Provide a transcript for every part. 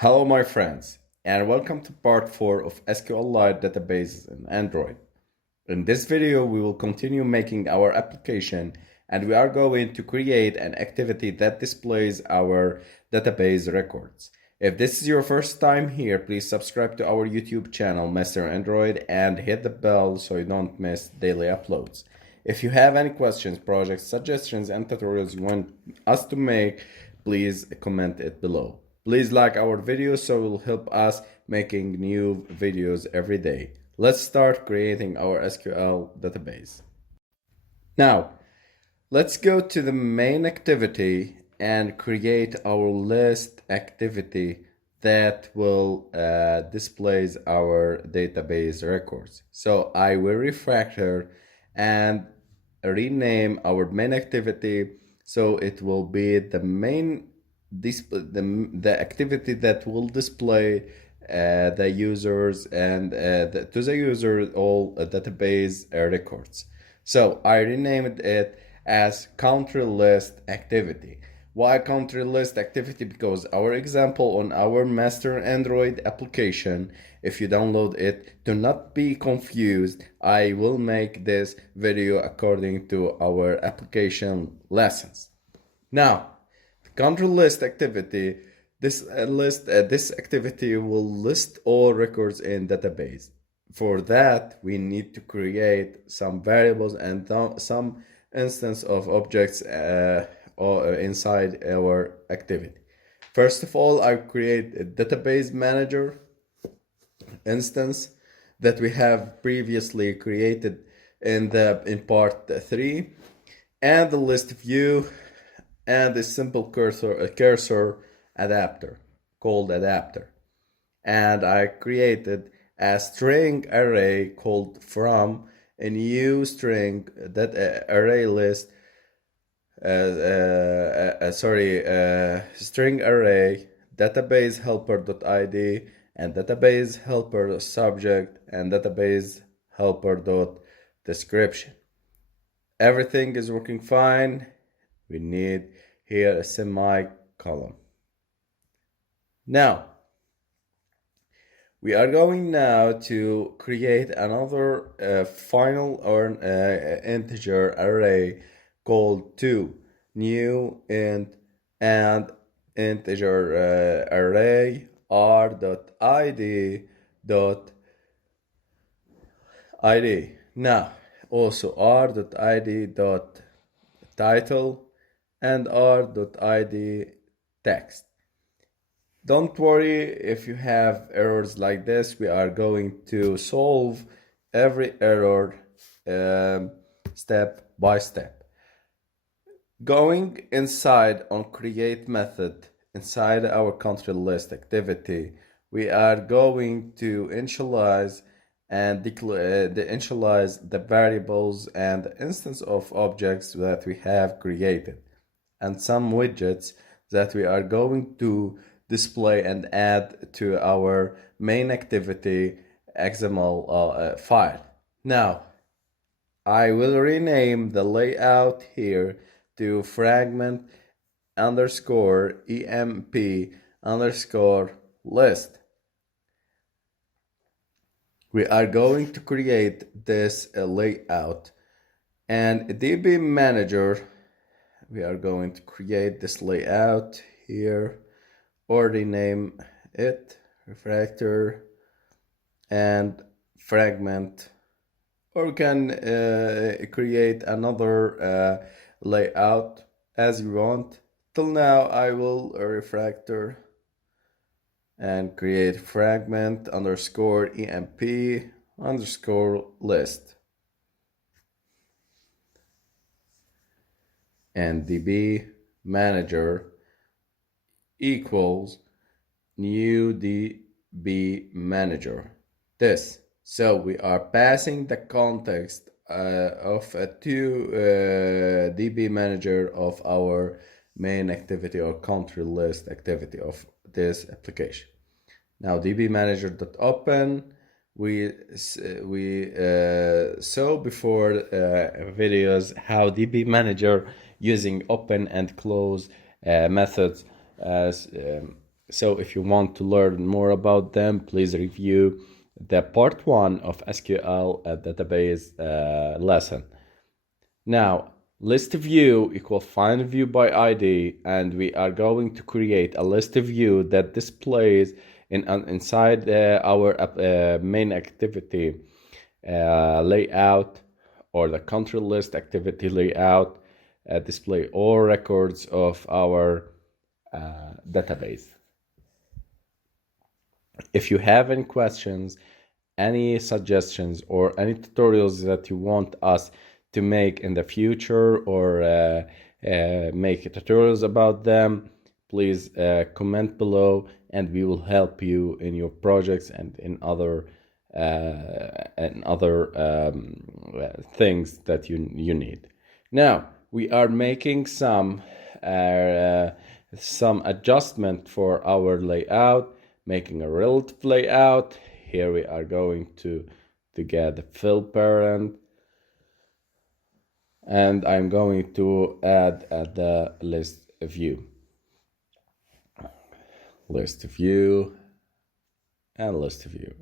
Hello my friends, and welcome to part 4 of SQLite Database in Android. In this video we will continue making our application, and we are going to create an activity that displays our database records. If this is your first time here, please subscribe to our YouTube channel Master Android and hit the bell so you don't miss daily uploads. If you have any questions, projects, suggestions and tutorials you want us to make, please comment it below. Please like our videos so it will help us making new videos every day. Let's start creating our SQL database. Now, let's go to the main activity and create our list activity that will displays our database records. So I will refactor and rename our main activity so it will be the main the activity that will display the users and to the user all database records. So I renamed it as country list activity. Why country list activity? Because our example on our master Android application, if you download it, do not be confused. I will make this video according to our application lessons. Now, country list activity, this activity will list all records in database. For that, we need to create some variables and some instance of objects inside our activity. First of all, I create a database manager instance that we have previously created in part 3, and the list view and a simple cursor adapter called adapter. And I created a string array called from a new string that array list string array database helper.id and database helper subject and database helper.description. Everything is working fine. We need here a semicolon. Now, we are going now to create another final or integer array called to new int and integer array r.id. Now, also r.id.title and r.id text. Don't worry if you have errors like this. We are going to solve every error step by step. Going inside on create method inside our country list activity, we are going to initialize and initialize the variables and the instance of objects that we have created, and some widgets that we are going to display and add to our MainActivity XML file. Now, I will rename the layout here to fragment underscore emp underscore list. We are going to create this layout, and DB manager, we are going to create this layout here or rename it refactor and fragment, or we can create another layout as you want. Till now I will refactor and create fragment underscore emp underscore list and db manager equals new db manager. This, so we are passing the context of a to db manager of our main activity or country list activity of this application. Now dbmanager.open, we saw before videos how db manager using open and close methods So if you want to learn more about them, please review the part 1 of SQL database lesson. Now, list view equal find view by ID, and we are going to create a list view that displays inside our main activity layout, or the country list activity layout, display all records of our database. If you have any questions, any suggestions, or any tutorials that you want us to make in the future, or make tutorials about them, please comment below, and we will help you in your projects and in other things that you need. Now we are making some adjustment for our layout, making a relative layout. Here we are going to get the fill parent, and I'm going to add the list view, and list view.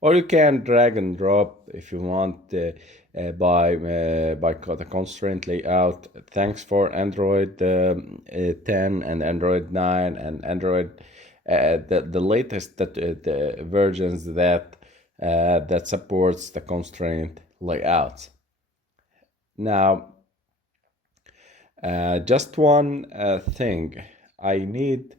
Or you can drag and drop if you want by the constraint layout. Thanks for Android 10 and Android 9 and Android the latest the versions that supports the constraint layouts. Now, just one thing I need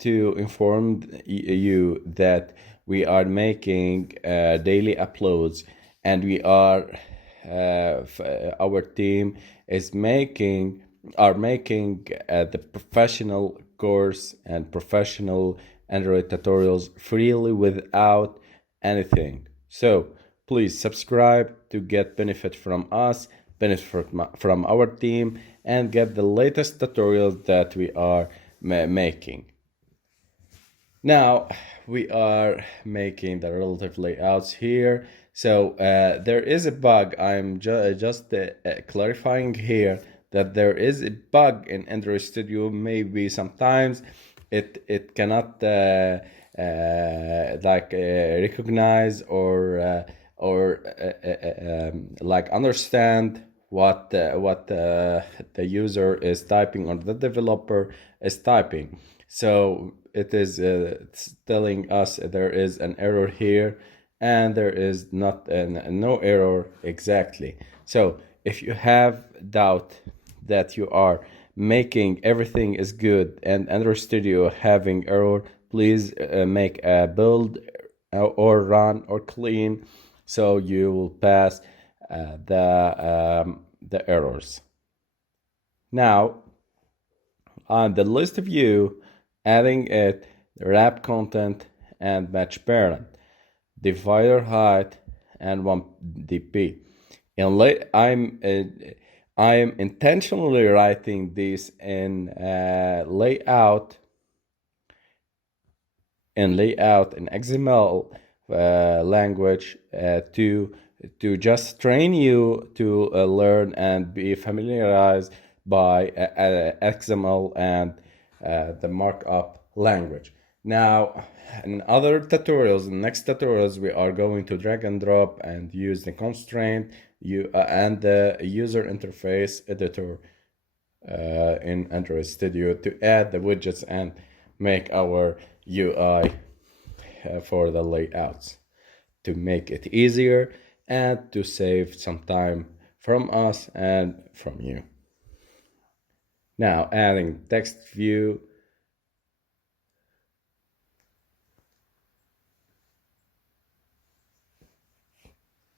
to inform you that we are making daily uploads, and we are our team is making the professional course and professional Android tutorials freely without anything. So please subscribe to get benefit from us, benefit from our team, and get the latest tutorials that we are making. Now we are making the relative layouts here. So there is a bug. I'm just clarifying here that there is a bug in Android Studio. Maybe sometimes it cannot recognize or understand what the user is typing or the developer is typing. So it is telling us there is an error here, and there is no error exactly. So if you have doubt that you are making everything is good and Android Studio having error, please make a build or run or clean, so you will pass the errors. Now on the list view, adding it wrap content and match parent, divider height, and 1 dp. I am intentionally writing this in layout in XML language to just train you to learn and be familiarized by XML and the markup language. Now, in other tutorials, in next tutorials, we are going to drag and drop and use the constraint and the user interface editor in Android Studio to add the widgets and make our UI for the layouts, to make it easier and to save some time from us and from you. Now, adding text view,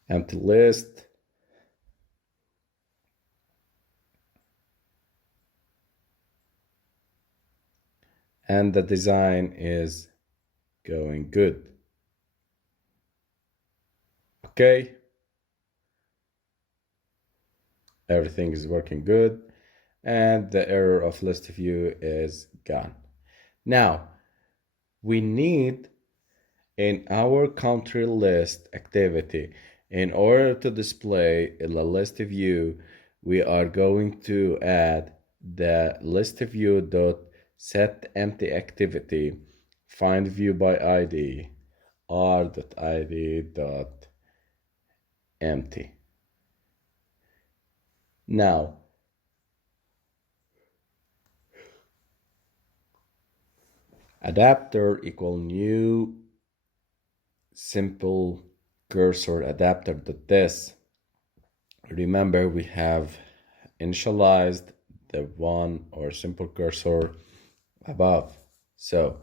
empty list, and the design is going good. Okay, everything is working good, and the error of ListView is gone. Now we need in our country list activity, in order to display the list view, we are going to add the list view dot set empty activity, find view by ID, r.id.empty. Now, adapter equal new simple cursor adapter.this. Remember, we have initialized the one or simple cursor above. So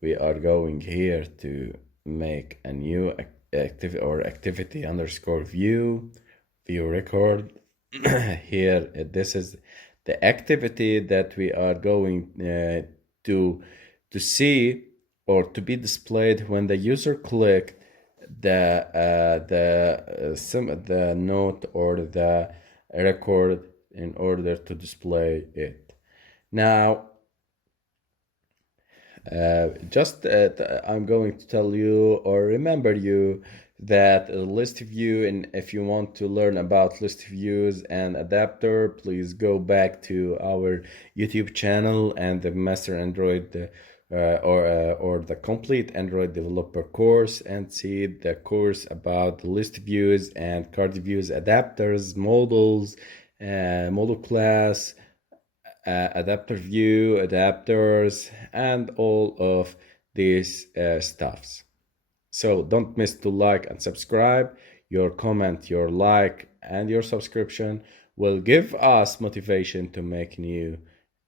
we are going here to make a new activity underscore view record. Here, this is the activity that we are going to see or to be displayed when the user clicked the note or the record in order to display it. Now, I'm going to tell you or remember you that ListView, and if you want to learn about ListViews and adapter, please go back to our YouTube channel and the Master Android or the complete Android developer course, and see the course about ListViews and card views, adapters, models, model class, adapter view, adapters, and all of these stuffs. So don't miss to like and subscribe. Your comment, your like, and your subscription will give us motivation to make new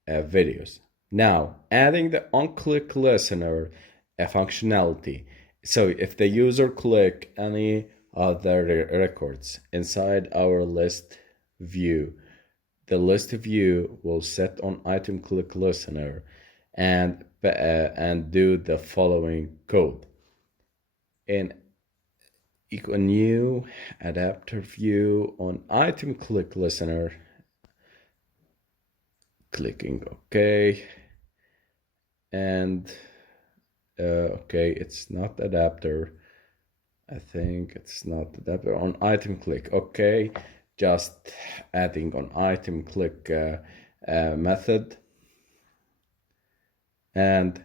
videos. Now, adding the on-click listener functionality. So if the user click any other records inside our list view, the list view will set on item click listener and do the following code. In equal new adapter view on item click listener, clicking OK, and okay, it's not adapter. I think it's not adapter. On item click OK, just adding on item click method, and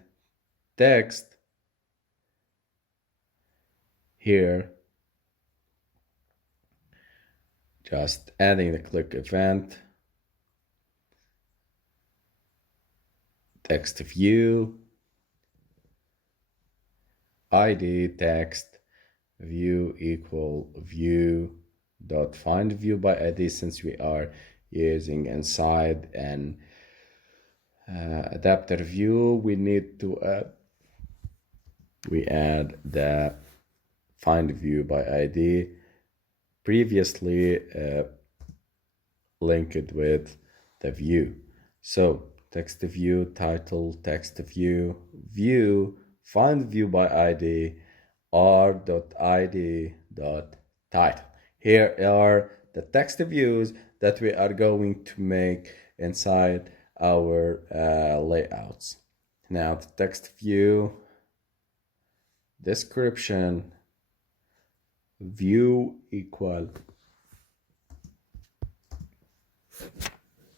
text here, just adding the click event, text view, ID text view equal view dot find view by ID. Since we are using inside an adapter view, we need to add the find view by ID previously linked with the view. So text view title, text view find view by ID r.id.title. Here are the text views that we are going to make inside our layouts. Now the text view description view equal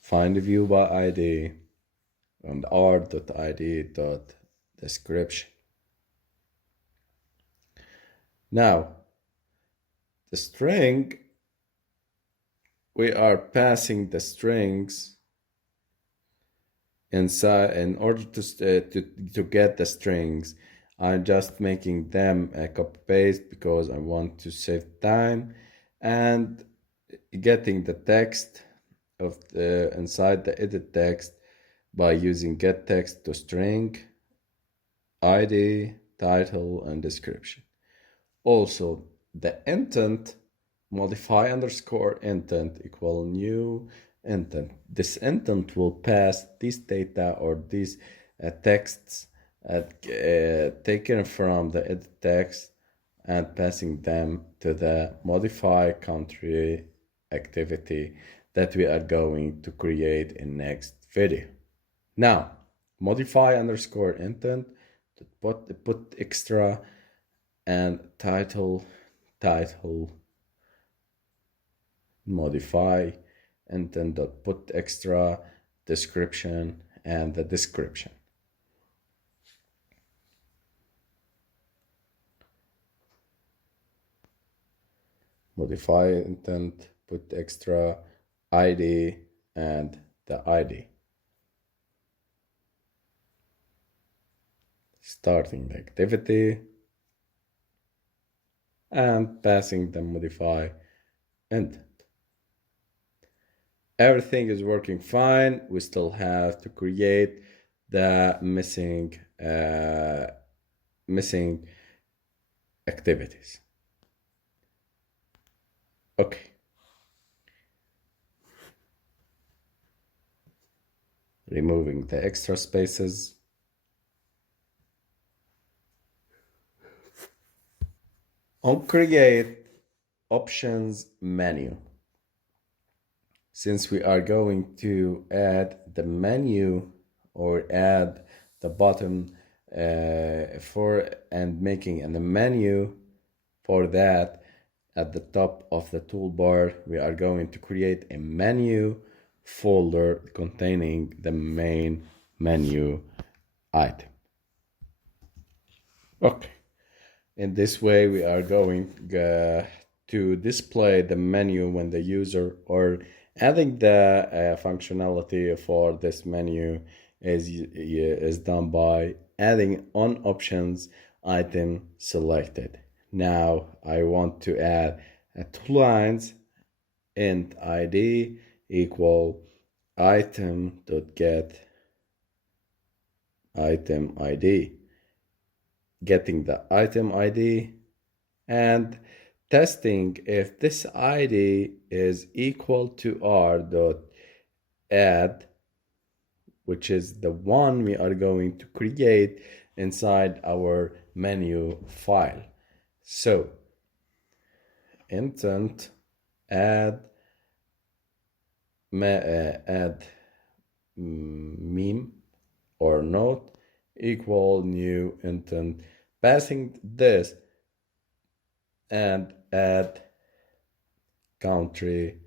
find view by ID and r.id.description. Now, the string, we are passing the strings inside in order to get the strings. I'm just making them a copy paste because I want to save time, and getting the text of the inside the edit text by using get text to string, ID, title, and description. Also, the intent, modify underscore intent equal new intent. This intent will pass this data or these texts taken from the edit text and passing them to the modify country activity that we are going to create in next video. Now, modify underscore intent to put extra, and title modify intent dot put extra, description and the description. Modify intent, put extra ID and the ID. Starting the activity and passing the modify intent. Everything is working fine. We still have to create the missing activities. Okay. Removing the extra spaces. On create options menu. Since we are going to add the menu or add the button and making a menu for that, at the top of the toolbar, we are going to create a menu folder containing the main menu item. Okay. In this way, we are going to display the menu when the user or adding the functionality for this menu is done by adding on options item selected. Now I want to add two lines, int id equal item.get item id, getting the item id and testing if this id is equal to r.add, which is the one we are going to create inside our menu file. So intent add meme or note equal new intent, passing this and add country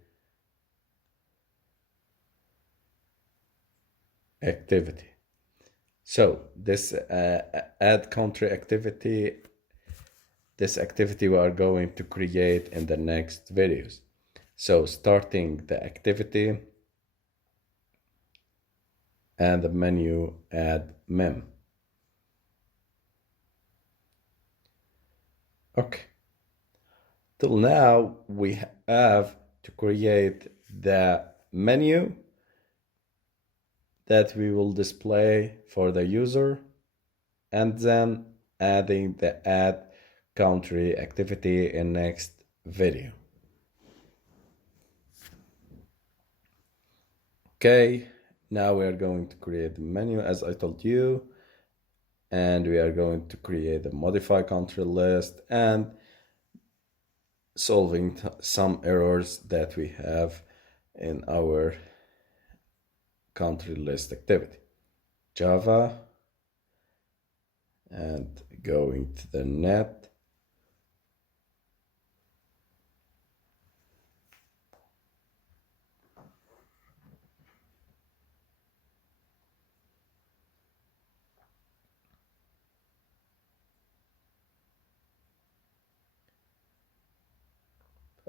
activity. So this add country activity, this activity we are going to create in the next videos. So starting the activity and the menu add mem. Okay. Till now, we have to create the menu that we will display for the user and then adding the add country activity in next video. Okay, now we are going to create the menu as I told you, and we are going to create a modify country list and solving some errors that we have in our country list activity. Java and going to the net.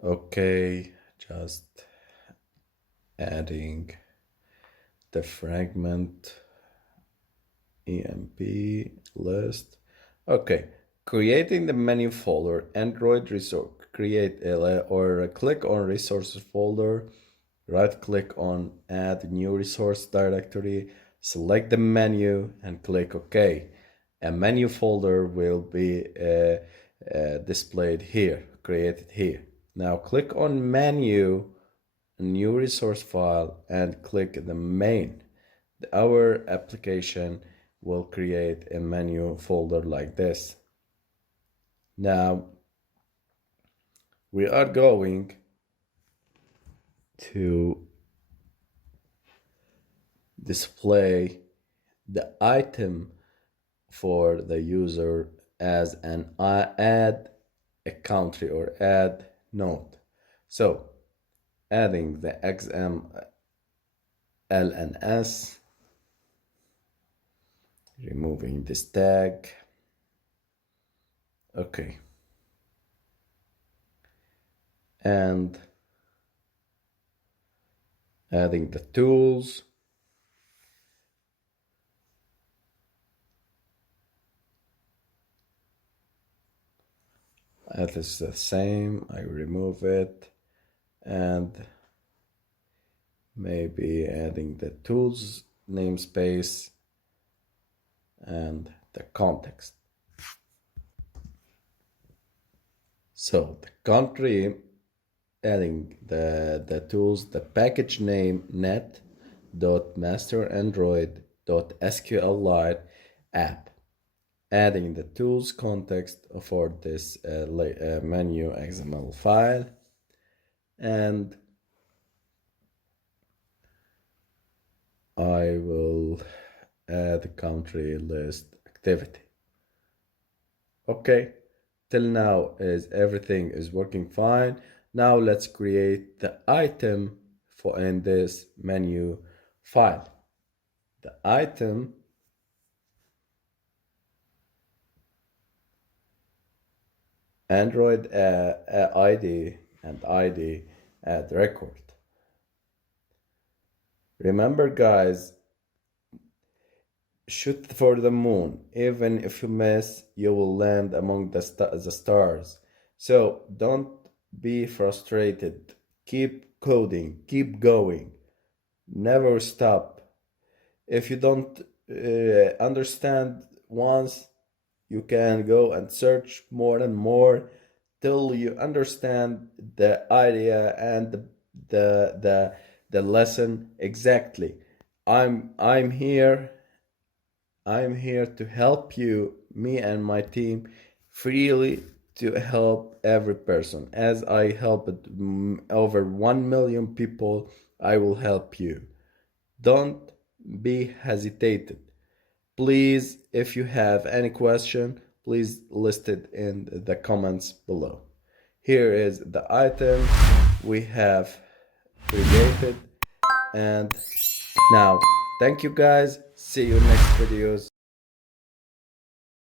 Okay, just adding the fragment emp list. Okay, creating the menu folder, Android resource, create or click on resources folder, right click on add new resource directory, select the menu and click OK. A menu folder will be displayed here, created here. Now click on menu, new resource file and click the main. Our application will create a menu folder like this. Now we are going to display the item for the user as an add a country or add node. So adding the XML and S removing this tag. Okay, and adding the tools. That is the same. I remove it, and maybe adding the tools namespace and the context. So the country, adding the tools, the package name net.masterandroid.sqlite app, adding the tools context for this menu XML file, and I will add the country list activity. Okay, till now everything is working fine. Now let's create the item for in this menu file. The item Android ID and ID add record. Remember guys, shoot for the moon. Even if you miss, you will land among the stars. So don't be frustrated. Keep coding, keep going, never stop. If you don't understand once, you can go and search more and more till you understand the idea and the lesson exactly. I'm here to help you, me and my team, freely to help every person. As I helped over 1 million people, I will help you. Don't be hesitated. Please, if you have any question, please list it in the comments below. Here is the item we have created. And now, thank you guys. See you next videos.